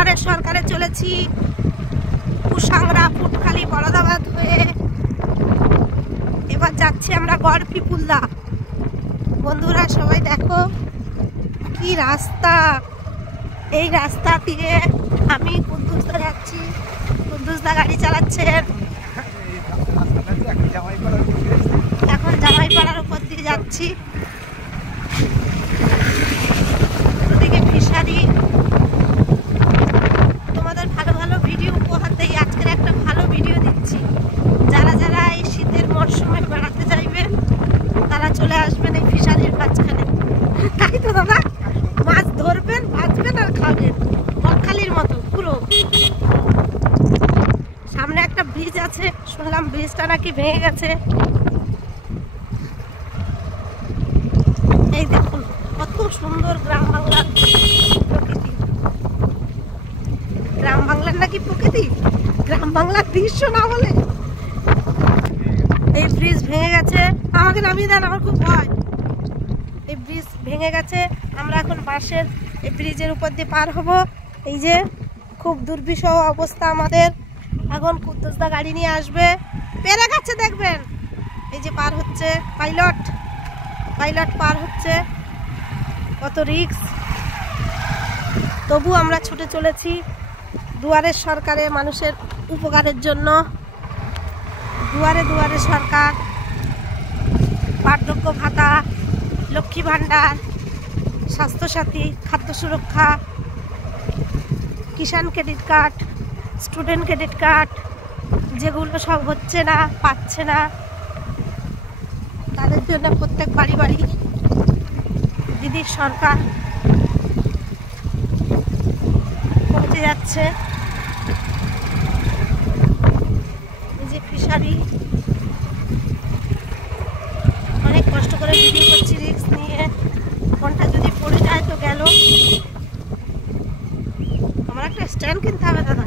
দুয়ারে সরকারে চলেছি কুসাংরা পুটখালি বলদাবাদ হয়ে। এবার যাচ্ছি আমরা গড়পিপুলদা। বন্ধুরা সবাই দেখো কি রাস্তা, এই রাস্তা দিয়ে আমি কুদ্দুসদা যাচ্ছি, কুদ্দুসদা গাড়ি চালাচ্ছেন। এখন জামাইপাড়ার উপর দিয়ে যাচ্ছি, ওদিকে ফিশারি। তোমাদের ভালো ভালো ভিডিও উপহার দেই, আজকের একটা ভালো ভিডিও দিচ্ছি। যারা যারা এই শীতের মরশুমে বেড়াতে যাইবেন তারা চলে আসবেন এই ফিশারির মাঝখানে, তাই তো দাদা? মাছ ধরবেন, ভাজবেন আর খাবেন, বকখালির মতো পুরো। সামনে একটা ব্রিজ আছে, শুনলাম ব্রিজটা নাকি ভেঙে গেছে। এই দেখুন কত সুন্দর গ্রাম বাংলার প্রকৃতি। গ্রাম বাংলার নাকি প্রকৃতি, গ্রাম বাংলার দৃশ্য না বলে। এই ব্রিজ ভেঙে গেছে, আমাকে নামিয়ে দেন, আমার খুব ভয়। এই ব্রিজ ভেঙে গেছে, আমরা এখন বাসের এই ব্রিজের উপর দিয়ে পার হব। এই যে খুব দুর্বিষহ অবস্থা আমাদের। এখন কুদ্দুসদা গাড়ি নিয়ে আসবে, পেরে গেছে দেখবেন। এই যে পার হচ্ছে পাইলট, পাইলট পার হচ্ছে, কত রিস্ক। তবু আমরা ছুটে চলেছি দুয়ারের সরকারে, মানুষের উপকারের জন্য। দুয়ারে দুয়ারে সরকার, বার্ধক্য ভাতা, Lakshmi Bhandar, Swasthya Sathi, Khadya Suraksha, Kisan credit card, student credit card, যেগুলো সব হচ্ছে না, পাচ্ছে না, তাদের জন্য প্রত্যেক বাড়ি বাড়ি দিদির সরকার পৌঁছে যাচ্ছে। এই যে ফিশারি, অনেক কষ্ট করে ভিডিও করছি রিস্ক নিয়ে, ফোনটা যদি পড়ে যায় তো গেল। আমার একটা স্ট্যান্ড কিনতে হবে দাদা।